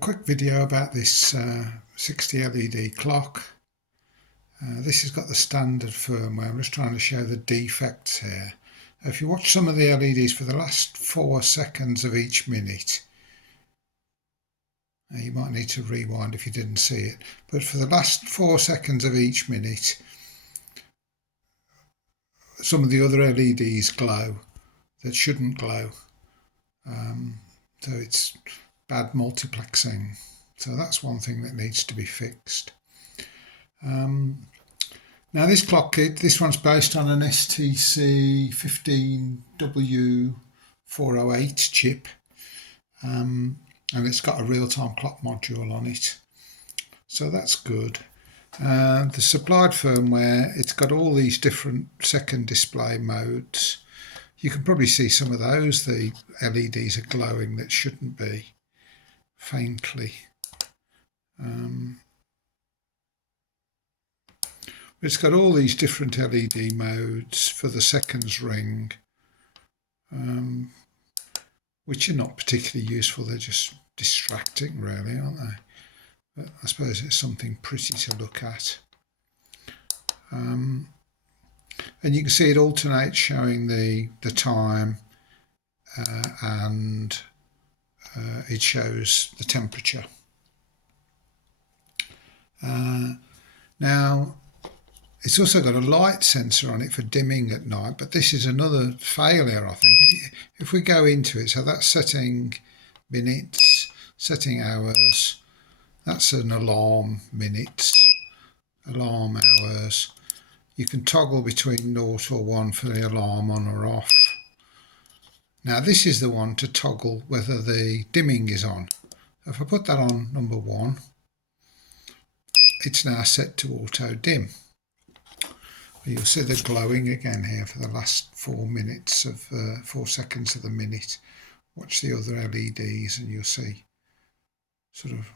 Quick video about this 60 LED clock. This has got the standard firmware. I'm just trying to show the defects here. If you watch some of the LEDs for the last 4 seconds of each minute, you might need to rewind if you didn't see it, but for the last 4 seconds of each minute, some of the other LEDs glow that shouldn't glow. So it's bad multiplexing. So that's one thing that needs to be fixed. Now this clock kit, this one's based on an STC 15W408 chip, and it's got a real-time clock module on it. So that's good. The supplied firmware, it's got all these different second display modes. You can probably see some of those. The LEDs are glowing that shouldn't be, faintly. It's got all these different LED modes for the seconds ring, which are not particularly useful. They're just distracting, really, aren't they? But I suppose it's something pretty to look at. And you can see it alternates showing the time and it shows the temperature. Now it's also got a light sensor on it for dimming at night, but this is another failure, I think. If we go into it, so that's setting minutes, setting hours, that's an alarm minutes, alarm hours. You can toggle between 0 or 1 for the alarm on or off. Now this is the one to toggle whether the dimming is on. If I put that on number 1, it's now set to auto dim. You'll see the glowing again here for the last 4 minutes of 4 seconds of the minute. Watch the other LEDs and you'll see sort of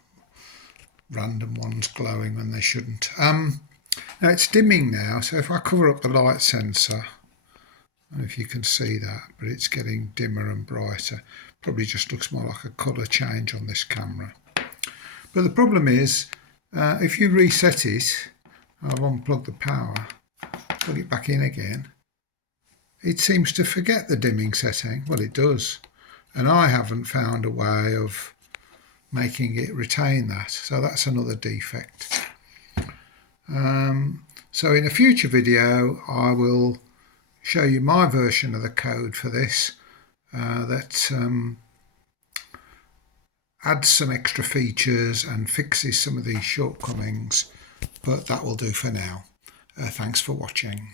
random ones glowing when they shouldn't. Now it's dimming now, so if I cover up the light sensor, I don't know if you can see that, but it's getting dimmer and brighter. Probably just looks more like a colour change on this camera. But the problem is, if you reset it, I'll unplug the power, plug it back in again, it seems to forget the dimming setting. Well, it does. And I haven't found a way of making it retain that. So that's another defect. So in a future video, I will show you my version of the code for this that adds some extra features and fixes some of these shortcomings, but that will do for now. Thanks for watching.